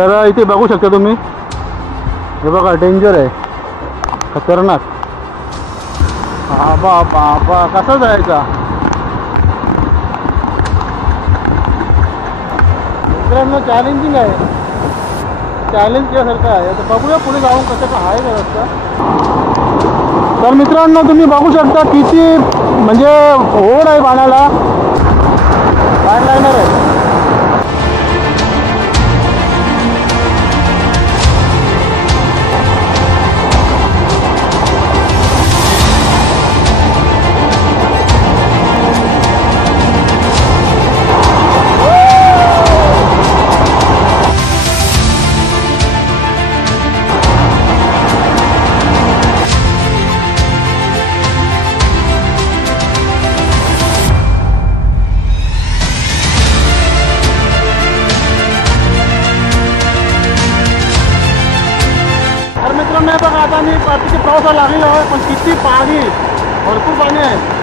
तर इथे बघू शकता तुम्ही, हे बघा डेंजर आहे, खतरनाक. बाबा बाबा कसा जायचा मित्रांनो, चॅलेंजिंग आहे, चॅलेंज केल्यासारखं आहे. आता बघूया पुढे जाऊन कसं काय आहे का रस्ता. तर मित्रांनो तुम्ही बघू शकता किती म्हणजे ओढ आहे पाण्याला, पाणी लागणार आहे. मित्रांनो बघा आता मी तिथे पावसाला लागलेलो आहे, पण किती पाणी, भरपूर पाणी आहे.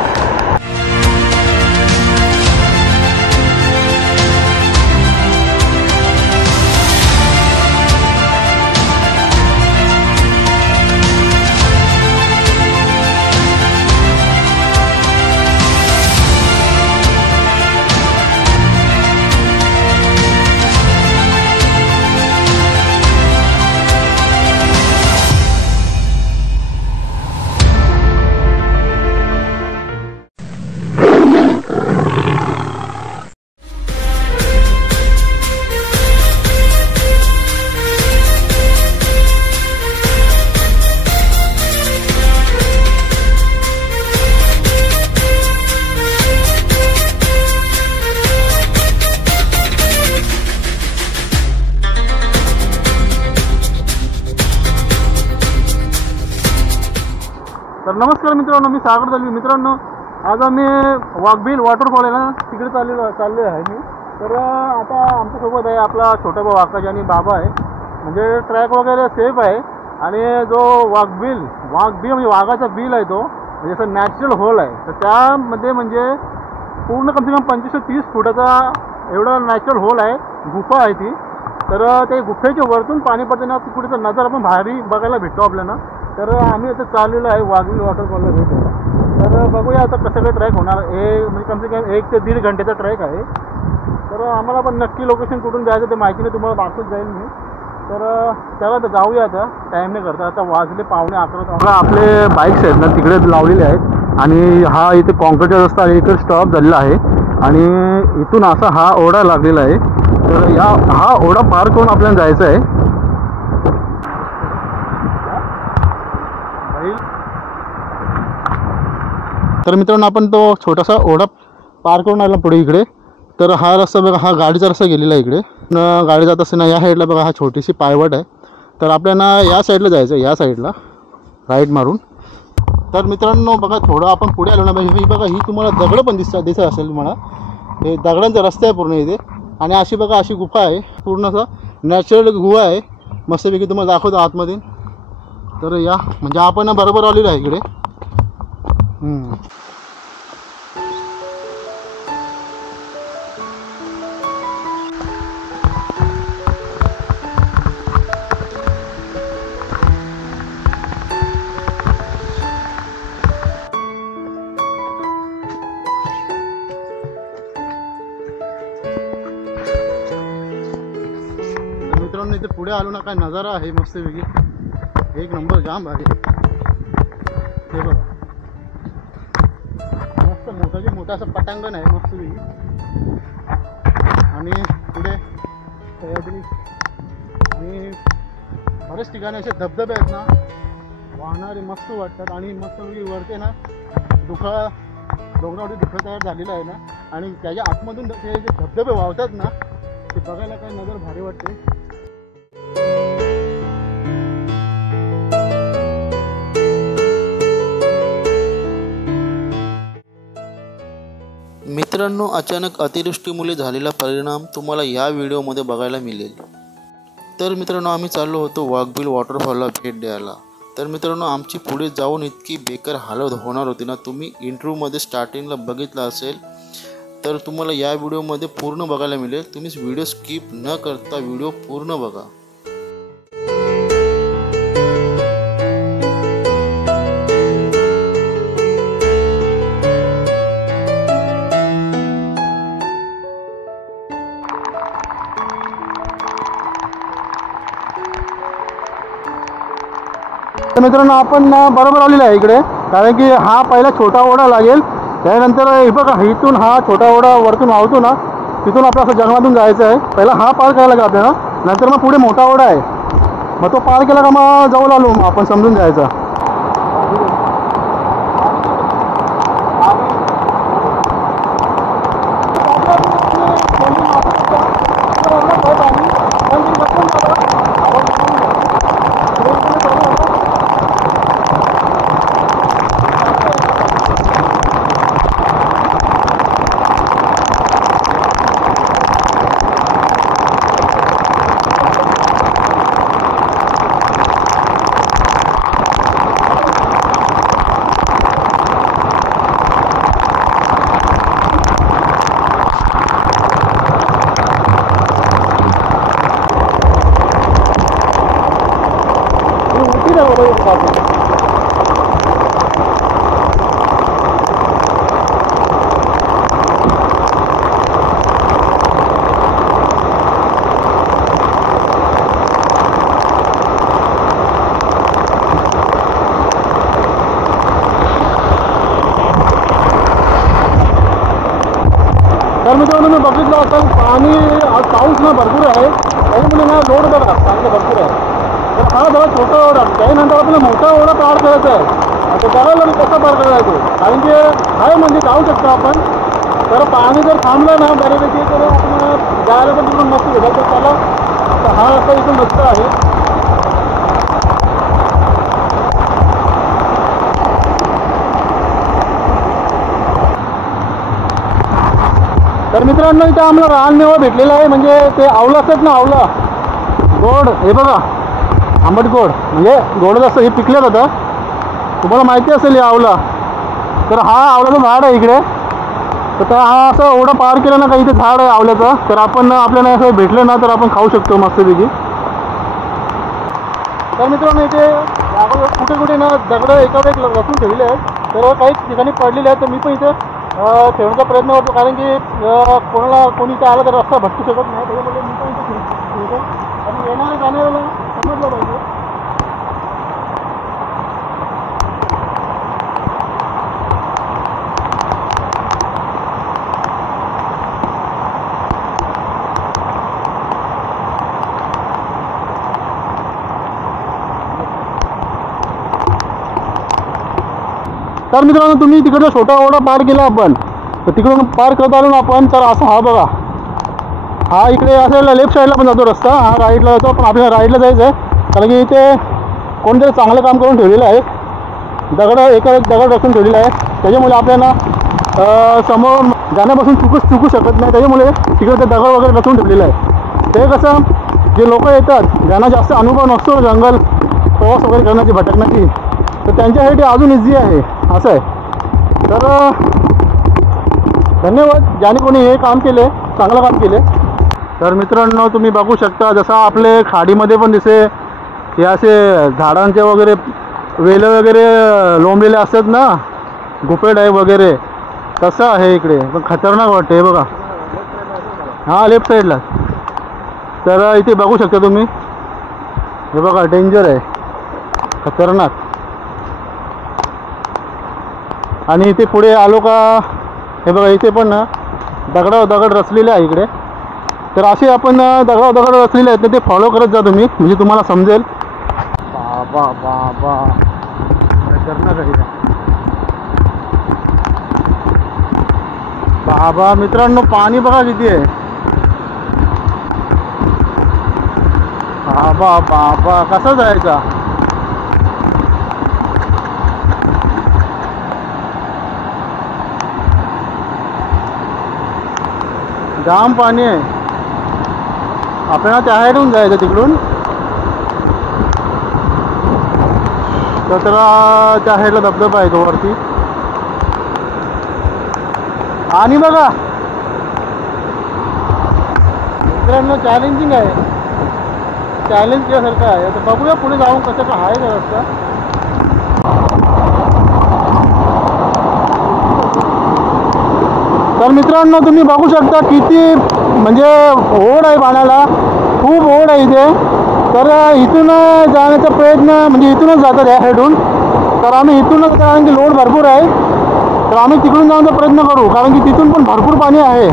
तर नमस्कार मित्रांनो, मी सागर दलवी. मित्रांनो आज आम्ही वाघबील वॉटरफॉल आहे ना, तिकडे चालले आहे मी. तर आता आमच्यासोबत आहे आपला छोटा भाऊ आकाश आणि बाबा आहे. म्हणजे ट्रॅक वगैरे सेफ आहे. आणि जो वाघबील म्हणजे वाघाचा बिल आहे तो, म्हणजे असं नॅचरल होल आहे. तर त्यामध्ये म्हणजे पूर्ण कम से कम 25 ते 30 फुटाचा एवढा नॅचरल होल आहे, गुफा आहे ती. तर ते गुफेच्या वरतून पाणी पडताना तिकडचा नजारा पण भारी बघायला भेटतो आपल्याला. तर आम्ही आता चाललेलो आहे वाघबील वॉटरफॉलला भेटायला. तर बघूया आता कसं काय ट्रॅक होणार. म्हणजे कम से कम 1 ते 1.5 घंटेचा ट्रॅक आहे. तर आम्हाला पण नक्की लोकेशन कुठून जायचं ते माहितीने तुम्हाला दाखवत जाईल मी. तर चला तर जाऊया आता, टाईम नाही करता. आता वाजले 11:15. आपले बाईक्स आहेत ना तिकडे लावलेले आहेत. आणि हा इथे कॉन्क्रीटचा रस्ता इकडे स्टॉप झालेला आहे. आणि इथून असा हा ओढा लागलेला आहे. तर हा ओढा पार करून आपल्याला जायचं आहे. तर मित्रांनो आपण तो छोटासा ओढा पार करून आला पुढे इकडे. तर हा रस्ता बघा, हा गाडीचा रस्ता गेलेला आहे इकडे. गाडी जात असताना या साईडला बघा हा छोटीशी पायवाट आहे. तर आपल्याला या साईडला जायचं आहे, या साईडला राईट मारून. तर मित्रांनो बघा थोडं आपण पुढे आलो ना, ही बघा ही तुम्हाला दगडं पण दिसत असेल तुम्हाला. हे दगडांचा रस्ता आहे पूर्ण इथे. आणि अशी बघा अशी गुफा आहे, पूर्ण असं नॅचरल गुहा आहे, मस्तपैकी तुम्हाला दाखवतो आतमध्ये. तर या म्हणजे आपण बरोबर आलेलो आहे इकडे. मित्रांनो इथे पुढे आलो ना, काय नजारा आहे मस्तपैकी, एक नंबर जाम भारी. हे बघा मस्त मोठा असं पटांगण आहे मस्तपैकी. आणि पुढे सह्याद्री आणि बरेच ठिकाणी असे धबधबे आहेत ना, वाहणारे मस्त वाटतात. आणि मस्तपैकी वरते ना डोंगरावरती दुखा तयार झालेला आहे ना, आणि त्याच्या आतमधून ते जे धबधबे वाहतात ना, ते बघायला काय नजर भारी वाटते. मित्रांनो अचानक अतिवृष्टीमुळे झालेला परिणाम तुम्हाला या व्हिडिओमध्ये बघायला मिळेल. तर मित्रांनो आम्ही चाललो होतो वाघबील वॉटरफॉलला भेट द्यायला. तर मित्रांनो आमची पुढे जाऊन इतकी बेकार हालत होणार होती ना, तुम्ही इंट्रोमध्ये स्टार्टिंगला बघितलं असेल. तर तुम्हाला या व्हिडिओमध्ये पूर्ण बघायला मिळेल. तुम्ही व्हिडिओ स्किप न करता व्हिडिओ पूर्ण बघा. तर मित्रांनो आपण बरोबर आलेलो आहे इकडे, कारण की हा पहिला छोटा ओढा लागेल, त्यानंतर हे बघा इथून हा छोटा ओढा वरतून वाहतो ना, तिथून आपल्याला असं जंगलातून जायचं आहे. पहिला हा पार करायला लागेल आपल्याला, नंतर मग पुढे मोठा ओढा आहे, मग तो पार केला का मग जवळ आलो आपण समजून जायचा. तर मित्रांनो मी बघितलं असेल पाणी आज पाऊस ना भरपूर आहे, त्याच्यामुळे ना लोड बघा पाणी भरपूर आहे. तर हा जरा छोटा ओढा, त्यानंतर आपल्याला मोठा ओढा पार करायचा आहे. आता बघायला मी कसा पार करायचो, कारण की आहे म्हणजे जाऊ शकतो आपण. तर पाणी जर थांबलं ना बऱ्यापैकी तर आपण जायला पण तिकडून मस्त भेटायचं. तर त्याला तर हा असा इथून मस्त आहे. तर मित्रांनो इथं आम्हाला रानमेवा भेटलेला आहे, म्हणजे ते आवला असतात ना, आवला गोड, हे बघा आंबट गोड, म्हणजे गोड जास्त हे पिकलं होतं, तुम्हाला माहिती असेल हे आवला. तर हा आवल्याचं झाड आहे इकडे. तर हा असं ओढा पार केला ना का इथे झाड आहे आवल्याचं, तर आपण आपल्याला असं भेटलं ना तर आपण खाऊ शकतो मस्तपैकी. तर मित्रांनो इथे कुठे कुठे ना दगडं एकावर एक रचून ठेवले आहेत, तर काही ठिकाणी पडलेले आहेत. तर मी पण इथे ठेवण्याचा प्रयत्न करतो, कारण की कोणी इथे आलं तर रस्ता भटकू शकत नाही, त्याच्यामुळे मी पण इथे ठेवतो आणि येणाऱ्या जाणाऱ्याला समजलं पाहिजे. तर मित्रांनो तुम्ही तिकडचा छोटा ओढा पार केला आपण, तर तिकडून पार करत आलो ना आपण, तर असं हा बघा, हा इकडे असायला लेफ्ट साईडला पण जातो रस्ता, हा राईटला जातो, पण आपल्याला राईटला जायचं आहे, कारण की इथे कोणतरी चांगलं काम करून ठेवलेलं आहे. दगड एक दगड रचून ठेवलेला आहे, त्याच्यामुळे आपल्याला समोर जाण्यापासून चुकू शकत नाही. त्याच्यामुळे तिकडे ते दगड वगैरे रचून ठेवलेलं आहे. ते कसं जे लोक येतात ज्यांना जास्त अनुभव नसतो जंगल प्रवास वगैरे करण्याची, भटकण्याची, तर त्यांच्यासाठी अजून इझी आहे असं आहे. तर धन्यवाद ज्याने कोणी हे काम केले, चांगलं काम केले. तर मित्रांनो तुम्ही बघू शकता, जसं आपले खाडीमध्ये पण दिसे हे असे झाडांचे वगैरे वेलं वगैरे लोंबलेले असतात ना, गुपेड आहे वगैरे, तसं आहे इकडे. पण खतरनाक वाटते हे बघा, हां लेफ्ट साईडला. तर इथे बघू शकता तुम्ही, हे बघा डेंजर आहे, खतरनाक. आणि इथे पुढे आलो का हे बघा इथे पण ना दगड रचलेले आहे इकडे. तर असे आपण दगड रचलेले आहेत, ते फॉलो करत जा तुम्ही, म्हणजे तुम्हाला समजेल. बाबा बाबा खतरनाक आहे बाबा. मित्रांनो पाणी बघा किती आहे, बाबा बाबा कसा जायचा. जाम पाणी आहे, आपल्याला त्या साईडून जायचं तिकडून. तर त्याला त्या साईडला धबधबा आहे तो वरती. आणि बघा मित्रांनो चॅलेंजिंग आहे, चॅलेंज केल्यासारखं आहे. आता बघूया पुढे जाऊन कसं काय आहे का रस्ता. तर मित्रांनो तुम्ही बघू शकता किती म्हणजे ओढ आहे पाण्याला, खूप ओढ आहे इथे. तर इथून जाण्याचा प्रयत्न म्हणजे इथूनच जातात या साईडून. तर आम्ही इथूनच, कारण की लोड भरपूर आहे, तर आम्ही तिकडून जाण्याचा प्रयत्न करू, कारण की तिथून पण भरपूर पाणी आहे.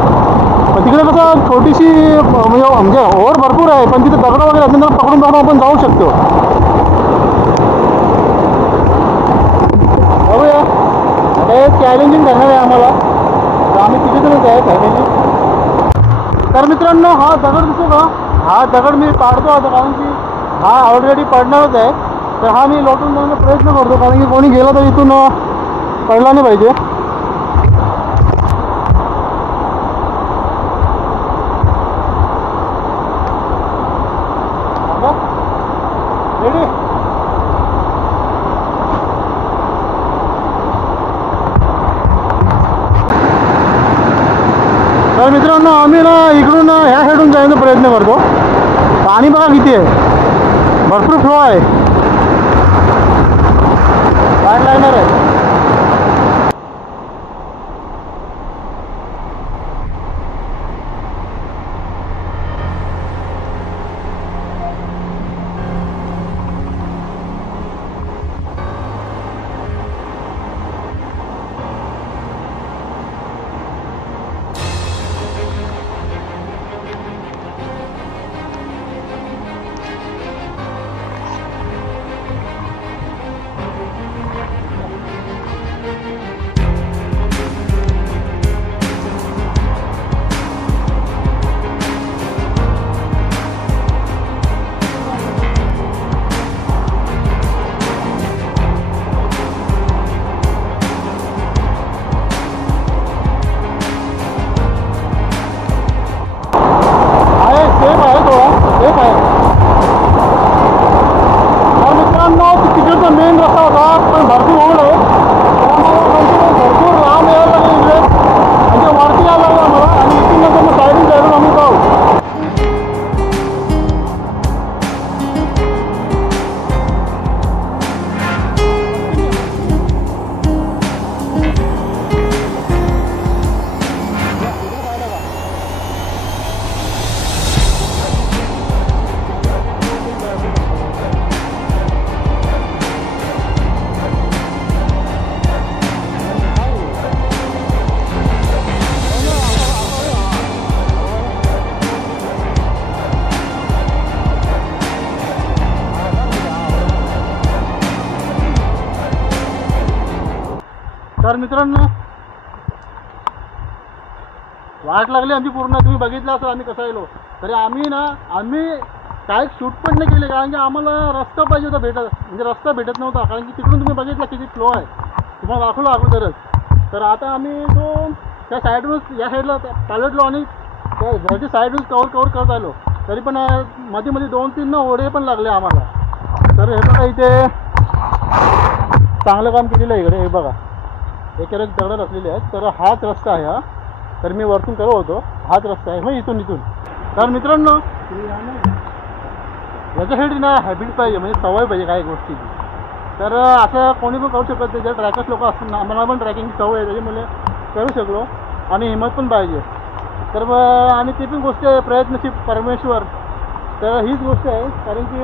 तिकडे कसं छोटीशी म्हणजे ओढ भरपूर आहे, पण तिथे दगड वगैरे असेल तर पकडून जाऊन आपण जाऊ शकतो. बघूया, हे चॅलेंजिंग करणार आहे आम्हाला, तर आम्ही तिकडूनच आहे फॅमिली. तर मित्रांनो हा दगड दिसतो का, हा दगड मी पाडतो आता, कारण की हा ऑलरेडी पडणारच आहे. तर हा मी लोटून जाण्याचा प्रयत्न करतो, कारण की कोणी गेला तर इथून पडला नाही पाहिजे. रेडी. तर मित्रांनो आम्ही ना इकडून ह्या साईडून जायचा प्रयत्न करतो. पाणी बघा किती आहे, भरपूर फ्लो आहे, पाय लाईनर आहे. मेन रस्ता होता, पण भरपूर ओढ आहे, भरपूर लांब यायला लागले इकडे, म्हणजे वरती यायला लागलं आम्हाला. आणि इथून नंतर मग साईडून आम्ही जाऊ. तर मित्रांनो वाट लागली आमची पूर्ण, तुम्ही बघितलं असेल आम्ही कसं गेलो. तरी आम्ही काय शूट पण नाही केले, कारण की आम्हाला रस्ता पाहिजे होता भेटत, म्हणजे रस्ता भेटत नव्हता. कारण की तिकडून तुम्ही बघितलं किती फ्लो आहे, तुम्हाला दाखवलं अगोदरच. तर आता आम्ही त्या साईडवरूनच या साईडला पालटलो आणि त्या घरच्या साईडवरूनच कवर करत आलो. तरी पण मध्ये मध्ये 2-3 ओढे पण लागले आम्हाला. तर हे बघा इथे चांगलं काम केलेलं आहे इकडे, हे बघा एकेक दगड असलेले आहेत. तर हाच रस्ता आहे हा, तर मी वरतून करत होतो, हाच रस्ता आहे मग इथून. तर मित्रांनो याच्यासाठी ना हॅबिट पाहिजे, म्हणजे सवय पाहिजे काही गोष्टीची. तर असं कोणी पण करू शकत नाही, जर ट्रॅकर्स लोक असतील ना, आम्हाला पण ट्रॅकिंगची सवय आहे, त्याच्यामुळे करू शकलो. आणि हिंमत पण पाहिजे. तर आणि ती पण गोष्ट आहे प्रयत्नशील परमेश्वर. तर हीच गोष्ट आहे, कारण की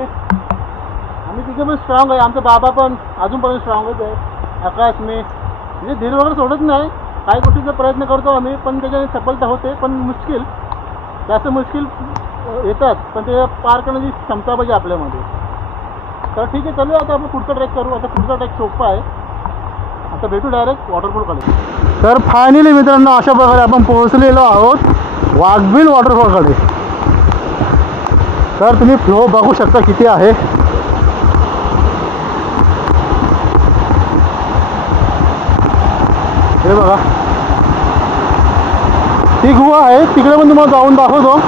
आम्ही तिथे पण स्ट्रॉंग आहे, आमचा बाबा पण अजूनपर्यंत स्ट्रॉंगच आहे, आकाश मी. म्हणजे धीर वगैरे सोडत नाही, काही गोष्टींचा प्रयत्न करतो आम्ही, पण त्याच्याने सफलता होते, पण जास्त मुश्किल येतात, पण ते पार करण्याची क्षमता पाहिजे आपल्यामध्ये. तर ठीक आहे, चलूया आता आपण पुढचा ट्रॅक करू. आता पुढचा ट्रॅक सोपा आहे, आता भेटू डायरेक्ट वॉटरफॉलकडे. तर फायनली मित्रांनो अशा प्रकारे आपण पोहोचलेलो आहोत वाघबिल वॉटरफॉलकडे. तर तुम्ही फ्लो बघू शकता किती आहे. हे बघा ती गुहा आहे, तिकडे पण तुम्हाला जाऊन दाखवतो.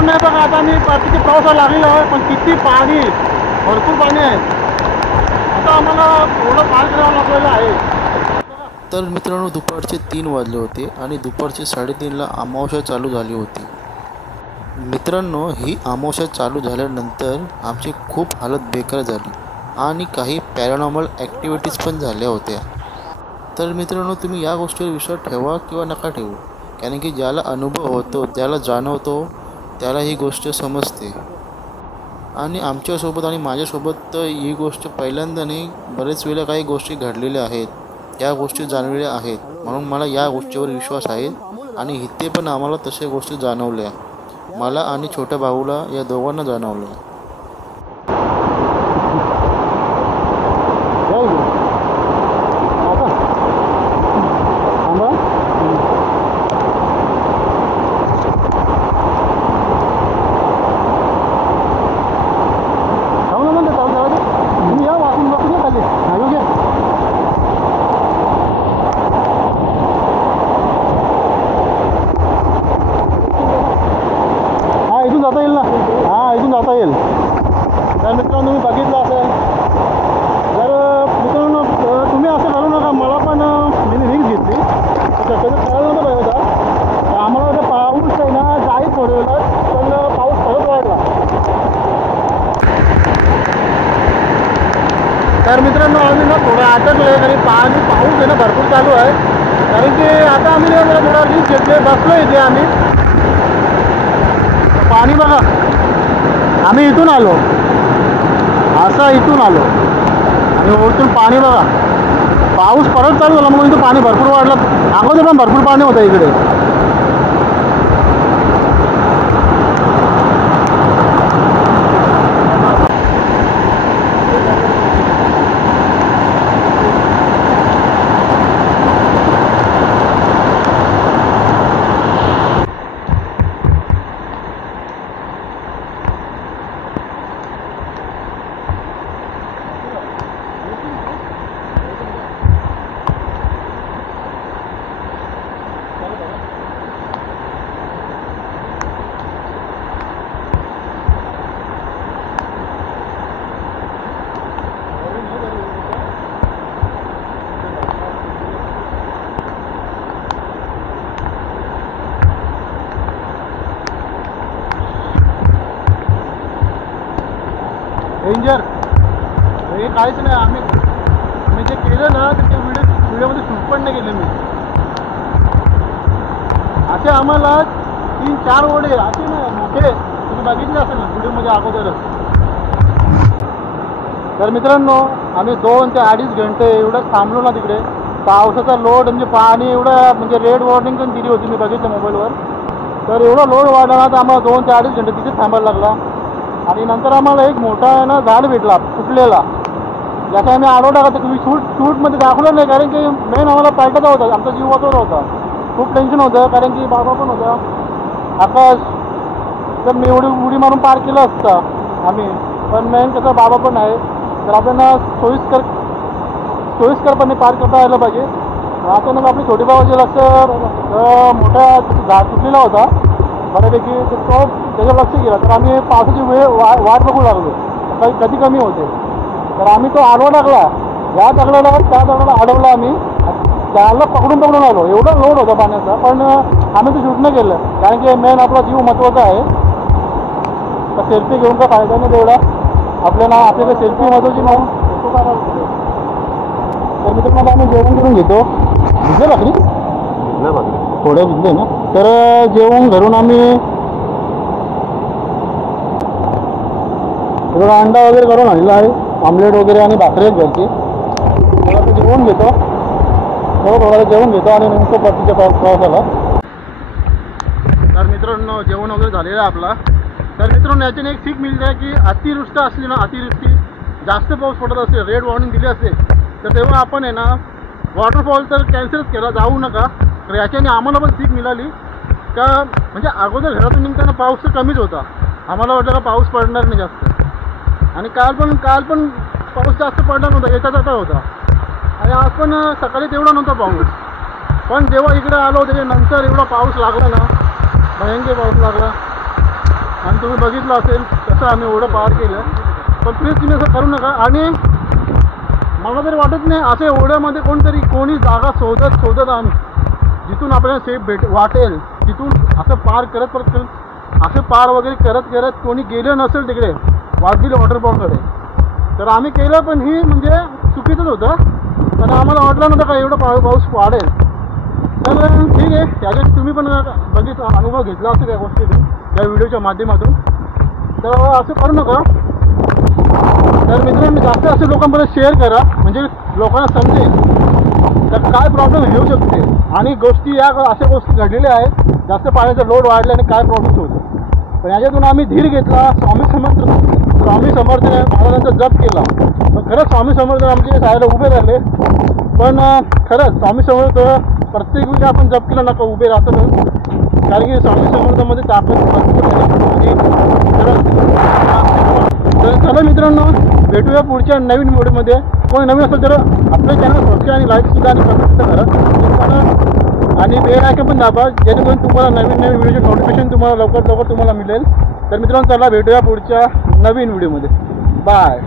मित्रांनो बघा आता मी किती पावसाला लागलेला आहे, पण किती पाणी, भरपूर पाणी आहे. आता आम्हाला एवढं पार करावं लागलेलं आहे. तर मित्रांनो दुपारचे 3 वाजले होते आणि दुपारचे 3:30ला अमावस्या चालू झाली होती. मित्रांनो ही अमावस्या चालू झाल्यानंतर आमची खूप हालत बेकार झाली आणि काही पॅरानॉर्मल ॲक्टिव्हिटीज पण झाल्या होत्या. तर मित्रांनो तुम्ही या गोष्टीवर विश्वास ठेवा किंवा नका ठेवू, कारण की ज्याला अनुभव होतो, ज्याला जाणवतो त्याला ही गोष्ट समजते. आणि आमच्यासोबत आणि माझ्यासोबत तर ही गोष्ट पहिल्यांदा नाही, बरेच वेळा काही गोष्टी घडलेल्या आहेत, या गोष्टी जाणवलेल्या आहेत, म्हणून मला या गोष्टीवर विश्वास आहे. आणि इथे पण आम्हाला तशा गोष्टी जाणवल्या, मला आणि छोट्या भाऊला या दोघांना जाणवल्या. जाता येईल ना, हां इथून जाता येईल. तर मित्रांनो तुम्ही बघितलं असेल, जर मित्रांनो तुम्ही असं करू नका. मला पण मी रिंग घेतली तर त्याचं कळलं नव्हतं पाहिजे होता. आम्हाला जर पाऊस आहे ना जाई पडलेला, पण पाऊस परत वाढला. तर मित्रांनो आम्ही ना थोडं अटकलं आहे, कारण पाऊस आहे ना भरपूर चालू आहे. कारण की आता आम्ही थोडा रिस्क घेतले, बसलो इथे आम्ही. पाणी बघा, आम्ही इथून आलो, असं इथून आलो आणि वरतून पाणी बघा. पाऊस परत चालू झाला म्हणून इथं पाणी भरपूर वाढलं. अगोदर पण भरपूर पाणी होतं इकडे. डेंजर हे काहीच नाही. आम्ही जे केलं ना ते व्हिडिओमध्ये शूट पण नाही केलं मी. असे आम्हाला 3-4 ओढे असे ना मोठे तुम्ही बघितले असेल ना व्हिडिओमध्ये अगोदरच. तर मित्रांनो आम्ही 2 ते 2.5 घंटे एवढं थांबलो ना तिकडे. पावसाचा लोड म्हणजे पाणी एवढं, म्हणजे रेड वॉर्निंग पण दिली होती मी बघितलं मोबाईलवर. तर एवढा लोड वाढला ना तर आम्हाला 2 ते 2.5 घंटे तिथे थांबायला लागला. आणि नंतर आम्हाला एक मोठा आहे ना झाड भेटला फुटलेला, ज्याचा आम्ही आलो टाका. तर तुम्ही शूटमध्ये दाखवलं नाही, कारण की मेन आम्हाला पालटाचा होता, आमचा जीव वाचवला होता. खूप टेन्शन होतं, कारण की बाबा पण होता, आकाश. तर मी उडी मारून पार केलं असतं आम्ही, पण मेन कसं बाबा पण आहे, तर आपल्याला सोयीस्करपणे पार करता यायला पाहिजे. अचानक आपली छोटी भावाचे लक्ष मोठा झाड तुटलेला होता बऱ्यापैकी, तर तो त्याचं लक्ष गेला. तर आम्ही पावसाची वाट बघू लागलो, कधी कमी होते. तर आम्ही तो आडवा टाकला, त्या दगडाला अडवला आम्ही, त्याला पकडून आलो. एवढा लोड होता पाण्याचा, पण आम्ही ते शूट नाही केलं, कारण की मेन आपला जीव महत्त्वाचा आहे. तर सेल्फी घेऊन का फायदा नाही तेवढा आपल्याला सेल्फी महत्त्वाची म्हणून फोटो काढायला होतो. तर मित्रांनो आम्ही जेवण करून घेतो. भिजले भाकरी थोडं भिजले ना. तर जेवण घरून आम्ही थोडं अंडा वगैरे करून आणलेला आहे, आमलेट वगैरे आणि भाकरी आहेत घरची. थोडंसं जेवण घेतो, थोडं जेवण घेतो आणि नंतर परतीच्या प्रवासाला. तर मित्रांनो जेवण वगैरे झालेलं आहे आपला. तर मित्रांनो याच्याने एक सीख मिळते आहे की अतिवृष्टी असली ना, अतिवृष्टी जास्त पाऊस पडत असेल, रेड वॉर्निंग दिली असेल, तर तेव्हा आपण आहे ना वॉटरफॉल तर कॅन्सलच केला, जाऊ नका. तर याच्याने आम्हाला पण सीख मिळाली का, म्हणजे अगोदर घरातून निघताना पाऊस तर कमीच होता, आम्हाला वाटलं का पाऊस पडणार नाही जास्त. आणि काल पण पाऊस जास्त पडला नव्हता, येता जाता होता. आणि आज पण सकाळी तेवढा नव्हता पाऊस, पण जेव्हा इकडे आलो त्याच्यानंतर एवढा पाऊस लागला ना, भयंकर पाऊस लागला. आणि तुम्ही बघितलं असेल कसं आम्ही एवढं पार केलं. पण प्लीज तुम्ही असं करू नका. आणि मला तरी वाटत नाही असं एवढ्यामध्ये कोणी जागा शोधत आम्ही जिथून आपल्याला सेफ वाटेल तिथून असं पार करत असं पार वगैरे करत कोणी गेलं नसेल तिकडे वाघबिल वॉटरफॉलकडे. तर आम्ही केलं, पण ही म्हणजे चुकीचंच होतं. आणि आम्हाला वाटलं नव्हतं का एवढं पाऊस वाढेल. तर ठीक आहे, त्याच्यात तुम्ही पण बघितलं अनुभव घेतला असेल त्या गोष्टीतून त्या व्हिडिओच्या माध्यमातून. तर असं करू नका. तर मित्रांनो जास्त असं लोकांपर्यंत शेअर करा म्हणजे लोकांना समजेल तर काय प्रॉब्लेम येऊ शकते. आणि अशा गोष्टी घडलेल्या आहेत. जास्त पाण्याचा लोड वाढल्याने काय प्रॉब्लेम्स होतो. पण याच्यातून आम्ही धीर घेतला. स्वामी समर्थ महाराजांचा जप केला. पण खरंच स्वामी समर्थ आमचे सायला उभे राहिले. पण खरंच स्वामी समर्थ प्रत्येक वेळी आपण जप केला नका उभे राहतो म्हणून. कारण की स्वामी समर्थामध्ये ताकद भरपूर आहे. तर चला मित्रांनो, भेटूया पुढच्या नवीन व्हिडिओमध्ये. कोणी नवीन असेल तर आपलं चॅनल सबस्क्राईब आणि लाईकसुद्धा आणि कमेंटसुद्धा करा. आणि बेल आयकॉन पण दाबा जेणेकरून तुम्हाला नवीन व्हिडिओचे नोटिफिकेशन तुम्हाला लवकर तुम्हाला मिळेल. तर मित्रांनो चला भेटूया पुढच्या नवीन व्हिडिओमध्ये. बाय.